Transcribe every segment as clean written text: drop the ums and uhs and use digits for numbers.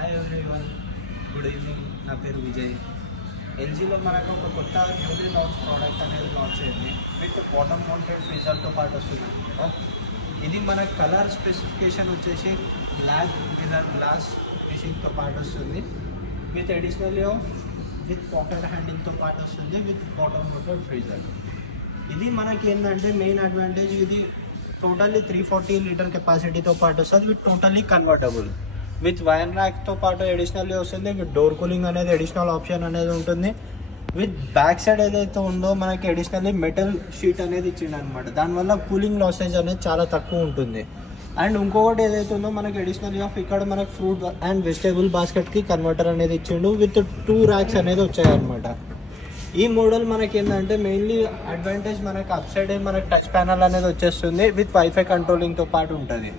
Hi everyone, good evening. నా పేరు విజయ్. ఎల్జీలో మనకు ఒక కొత్త న్యూలీ లాంచ్ ప్రోడక్ట్ అనేది లాంచ్ అయింది. విత్ బాటమ్ మౌంటెడ్ ఫ్రీజర్తో పాటు వస్తుంది అనమాట. ఇది మన కలర్ స్పెసిఫికేషన్ వచ్చేసి బ్లాక్ మిర్రర్ గ్లాస్ ఫినిషింగ్తో పాటు వస్తుంది. విత్ అడిషనల్లీ విత్ పాకెట్ హ్యాండిల్తో పాటు వస్తుంది. With bottom mounted freezer. ఇది మనకి ఏంటంటే మెయిన్ అడ్వాంటేజ్, ఇది టోటల్లీ 340 లీటర్ కెపాసిటీతో పాటు వస్తుంది. With totally convertible. With wire ర్యాక్తో పాటు అడిషనల్లీ వస్తుంది. విత్ డోర్ కూలింగ్ అనేది అడిషనల్ ఆప్షన్ అనేది ఉంటుంది. విత్ బ్యాక్ సైడ్ ఏదైతే ఉందో మనకి అడిషనల్లీ మెటల్ షీట్ అనేది ఇచ్చిండు అనమాట. దానివల్ల కూలింగ్ లాసెస్ అనేది చాలా తక్కువ ఉంటుంది. అండ్ ఇంకొకటి ఏదైతే ఉందో మనకి అడిషనల్లీ ఇక్కడ మనకి ఫ్రూట్ అండ్ వెజిటేబుల్ బాస్కెట్కి కన్వర్టర్ అనేది ఇచ్చిండు. విత్ 2 ర్యాక్స్ అనేది వచ్చాయన్నమాట. ఈ మోడల్ మనకి ఏంటంటే మెయిన్లీ అడ్వాంటేజ్ మనకి అప్ సైడ్ మనకి టచ్ ప్యానల్ అనేది వచ్చేస్తుంది. విత్ వైఫై కంట్రోలింగ్తో పాటు ఉంటుంది.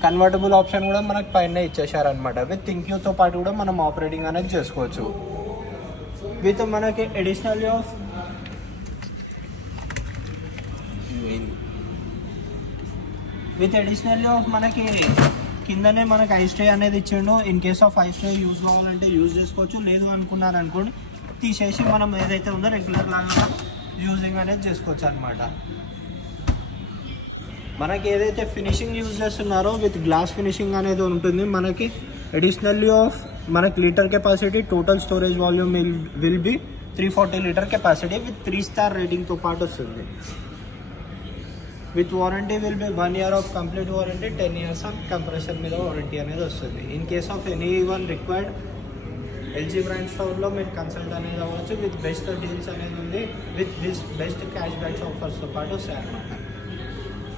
కన్వర్టబుల్ ఆప్షన్ కూడా మనకు పైన ఇచ్చేసారనమాట. విత్ థింక్యూతో పాటు కూడా మనం ఆపరేటింగ్ అనేది చేసుకోవచ్చు. విత్ మనకి అడిషనల్లీ మనకి కిందనే మనకి ఐస్ ట్రే అనేది ఇచ్చిండు. In case of ice tray use కావాలంటే యూజ్ చేసుకోవచ్చు. లేదు అనుకున్నారు అనుకోండి తీసేసి మనం ఏదైతే ఉందో రెగ్యులర్ లాగా యూజింగ్ అనేది చేసుకోవచ్చు అనమాట. మనకి ఏదైతే ఫినిషింగ్ యూజ్ చేస్తున్నారో విత్ గ్లాస్ ఫినిషింగ్ అనేది ఉంటుంది. మనకి అడిషనల్లీ మనకి litre capacity, total storage volume will be 340 litre capacity with 3 star రేటింగ్తో పాటు వస్తుంది. With warranty will be 1 year of complete warranty, 10 years of compressor మీద వారంటీ అనేది వస్తుంది. In case of any one required LG brand స్టోర్లో మీరు consult అనేది అవ్వచ్చు. విత్ బెస్ట్ డీల్స్ అనేది ఉంది. విత్ బెస్ట్ క్యాష్ బ్యాక్స్ ఆఫర్స్తో పాటు వస్తాయి అన్నమాట.